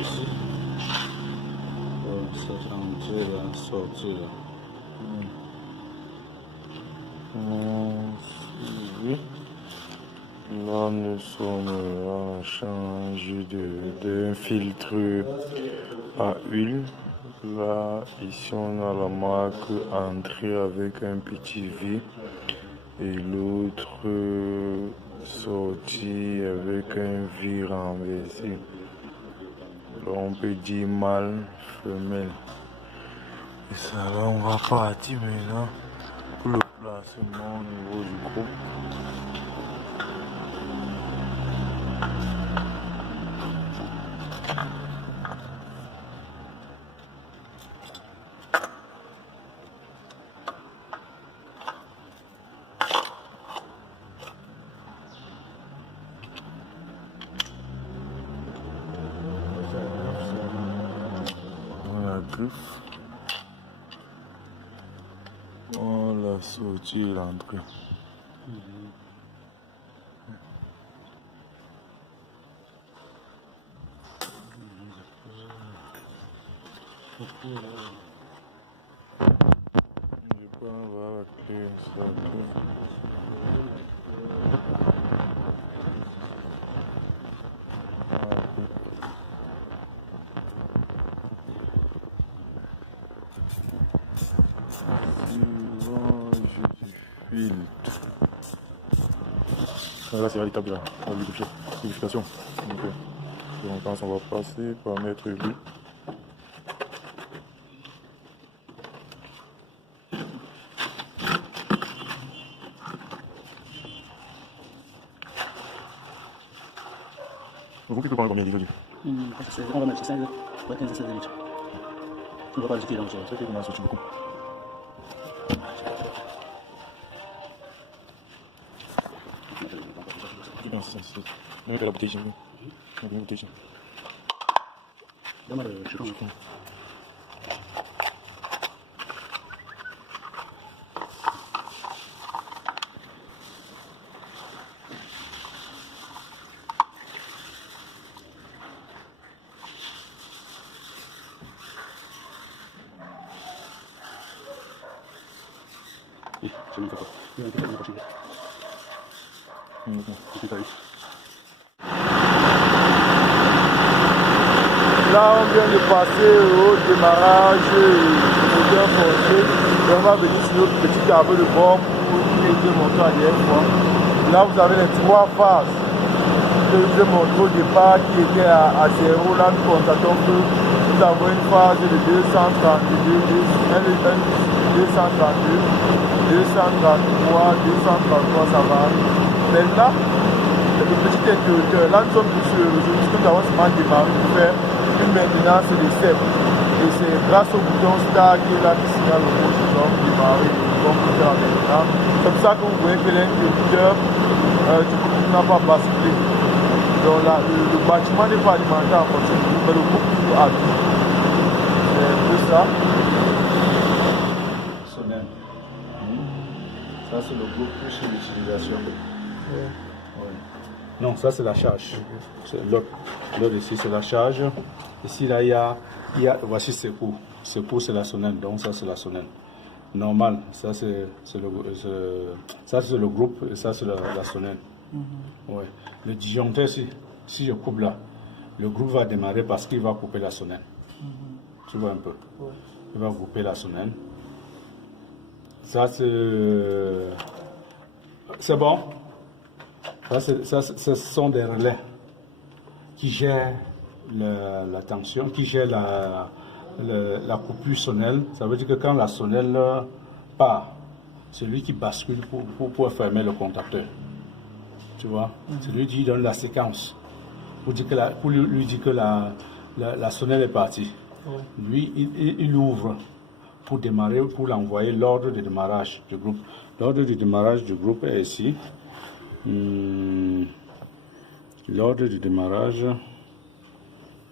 ici. Cette entrée là, sortie là. Oui. Là, nous sommes en change d'un filtre à huile. Là, ici, on a la marque entrée avec un petit V et l'autre sortie avec un V renversé. Là, on peut dire mâle, femelle. Et ça, là, on va partir maintenant pour le placement au niveau du groupe. Oh, la sortie et l'entrée. Je peux avoir la clé, ça. Filtre. Là, c'est l'étape de la lubrification. Donc, on va passer par mettre l'huile. Vous pouvez prendre combien d'huile? On va mettre 16, ouais, 15 à 16 litres. On ne va pas le jeter dans le sol. C'est vrai qu'on a sorti beaucoup. Non, c'est la bouteille. La bouteille. Donne-moi le chiffon. Oui, c'est mon papa. Il y a un peu de pochette. C'est pas eu. Là, on vient de passer au démarrage moteur forcé. On va venir sur notre petit carreau de bord pour les deux moteurs à dernière fois. Là, vous avez les trois phases que je vous ai montré au départ qui étaient à 0. Là, nous constatons que nous avons une phase de 232, 233, 233, ça va. Maintenant, le petit interrupteur, là, nous sommes sur le jeu, puisque nous avons seulement démarré pour faire une maintenance d'essai. Et c'est grâce au bouton Start qui est là qui signale le rouge, donc démarrer, donc faire la maintenance. C'est pour ça que vous voyez que l'interrupteur du coup n'a pas basculé. Donc là, le bâtiment n'est pas alimenté en continu, mais le groupe toujours à vie. C'est un peu ça. Sonnel. Ça, c'est le groupe sur l'utilisation. Ouais. Non, ça c'est la charge. L'autre ici c'est la charge. Ici là il y a voici secours. Secours c'est la sonnette, donc ça c'est la sonnette. Normal, ça c'est le groupe et ça c'est la sonnette. Ouais. Le disjoncteur si je coupe là, le groupe va démarrer parce qu'il va couper la sonnette. Tu vois un peu. Ouais. Il va couper la sonnette. Ça c'est bon. Ce sont des relais qui gèrent la tension, qui gèrent la coupure sonnelle. Ça veut dire que quand la sonnelle part, c'est lui qui bascule pour fermer le contacteur. Tu vois, c'est lui qui donne la séquence pour lui dire que la sonnelle est partie. Ouais. Lui, il ouvre pour démarrer, pour l'envoyer l'ordre de démarrage du groupe. L'ordre de démarrage du groupe est ici. L'ordre de démarrage,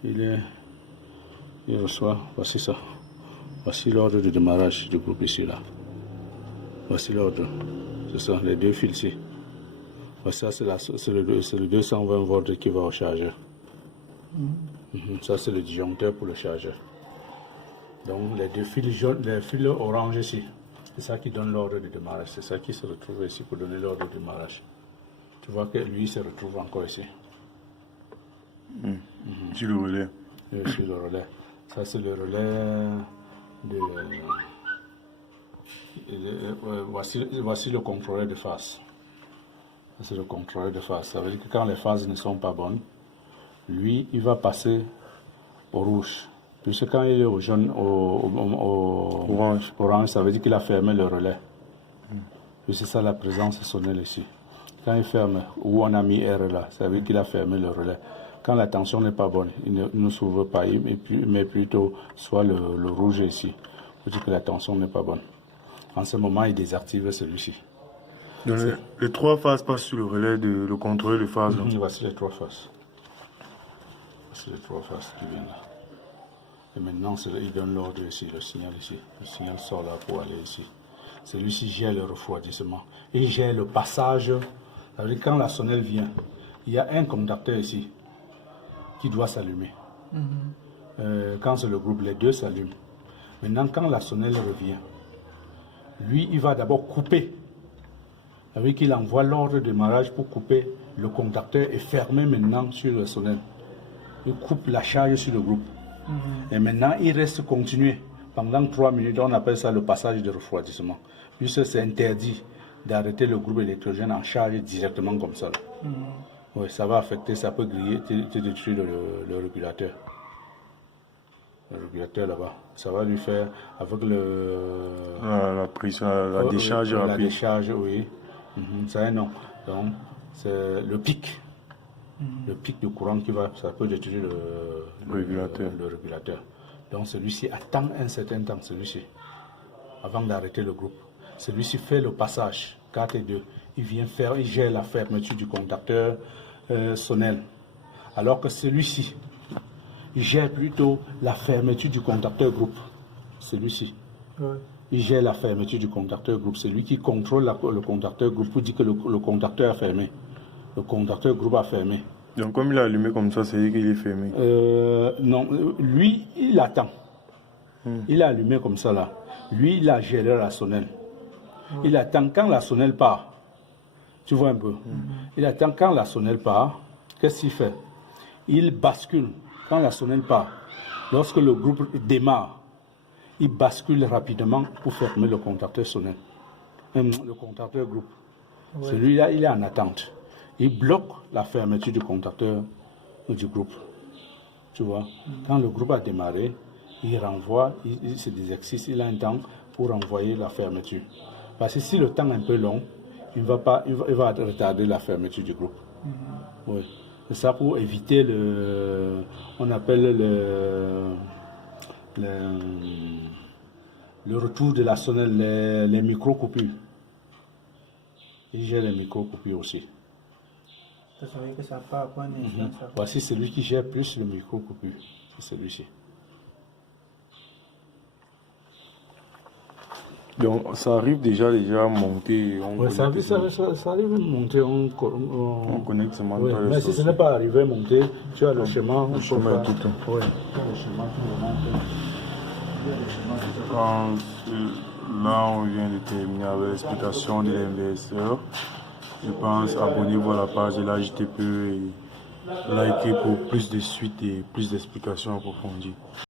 il reçoit, voici ça. Voici l'ordre de démarrage du groupe ici là. Voici l'ordre. C'est ça, les deux fils ici. Voici ça, c'est le 220 volts qui va au chargeur. Ça, c'est le disjoncteur pour le chargeur. Donc, les deux fils jaunes, les fils orange ici, c'est ça qui donne l'ordre de démarrage. C'est ça qui se retrouve ici pour donner l'ordre de démarrage. Tu vois que lui se retrouve encore ici. Sur le relais. Sur le relais. Ça, c'est le relais de... Voici le contrôleur de phase. C'est le contrôleur de phase. Ça veut dire que quand les phases ne sont pas bonnes, lui, il va passer au rouge. Puisque quand il est au jaune, orange, ça veut dire qu'il a fermé le relais. Puis c'est ça la présence sonnelle ici. Quand il ferme, où on a mis R là, ça veut dire qu'il a fermé le relais. Quand la tension n'est pas bonne, il ne s'ouvre pas, mais plutôt soit le rouge ici. Ça veut dire que la tension n'est pas bonne. En ce moment, il désactive celui-ci. Donc les 3 phases passent sur le relais de le contrôleur de phase. Voici les 3 phases. Voici les 3 phases qui viennent là. Et maintenant, il donne l'ordre ici, le signal ici. Le signal sort là pour aller ici. Celui-ci gère le refroidissement. Il gère le passage. Ça veut dire quand la sonnelle vient, il y a un contacteur ici qui doit s'allumer. Quand c'est le groupe, les deux s'allument. Maintenant, quand la sonnelle revient, lui, il va d'abord couper. Ça veut dire qu'il envoie l'ordre de démarrage pour couper le contacteur et fermer maintenant sur la sonnelle. Il coupe la charge sur le groupe. Et maintenant, il reste continuer. Pendant 3 minutes, on appelle ça le passage de refroidissement. Puisque c'est interdit d'arrêter le groupe électrogène en charge directement comme ça. Oui, ça va affecter, ça peut griller, te détruire le régulateur. Le régulateur là-bas. Ça va lui faire avec la prise, la décharge rapide. La décharge, oui. Ça est non. Donc, c'est le pic. Le pic de courant ça peut détruire le régulateur. Donc celui-ci attend un certain temps, celui-ci, avant d'arrêter le groupe. Celui-ci fait le passage 4 et 2. Il gère la fermeture du contacteur sonnelle. Alors que celui-ci, il gère plutôt la fermeture du contacteur groupe. Celui-ci. Il gère la fermeture du contacteur groupe. C'est lui qui contrôle le contacteur groupe pour dire que le contacteur a fermé. Le contacteur groupe a fermé. Donc comme il a allumé comme ça, c'est dire qu'il est fermé. Non, lui, il attend. Il a allumé comme ça là. Lui, il a géré la sonnelle. Il attend quand la sonnelle part. Tu vois un peu. Il attend quand la sonnelle part. Qu'est-ce qu'il fait? Il bascule quand la sonnelle part. Lorsque le groupe démarre, il bascule rapidement pour fermer le contacteur sonnelle. Le contacteur groupe. Celui-là, il est en attente. Il bloque la fermeture du contacteur du groupe. Tu vois, quand le groupe a démarré, il renvoie, il se désexcite, il a un temps pour renvoyer la fermeture. Parce que si le temps est un peu long, il va retarder la fermeture du groupe. Oui. C'est ça pour éviter on appelle le retour de la sonnelle, les micro-coupures. Il gère les micro-coupures aussi. Que ça part à un instant, ça. Voici celui qui gère plus le micro-coupure. C'est celui-ci. Donc ça arrive déjà à monter. Ça arrive à monter. On connecte seulement. Oui, mais si ce n'est pas arrivé à monter, tu as le chemin. Le chemin tout le temps. Oui, tu as le chemin, tu le montes. Là, on vient de terminer avec l'explication de l'inverseur. Je pense, abonnez-vous à la page de l'HTPE et likez pour plus de suites et plus d'explications approfondies.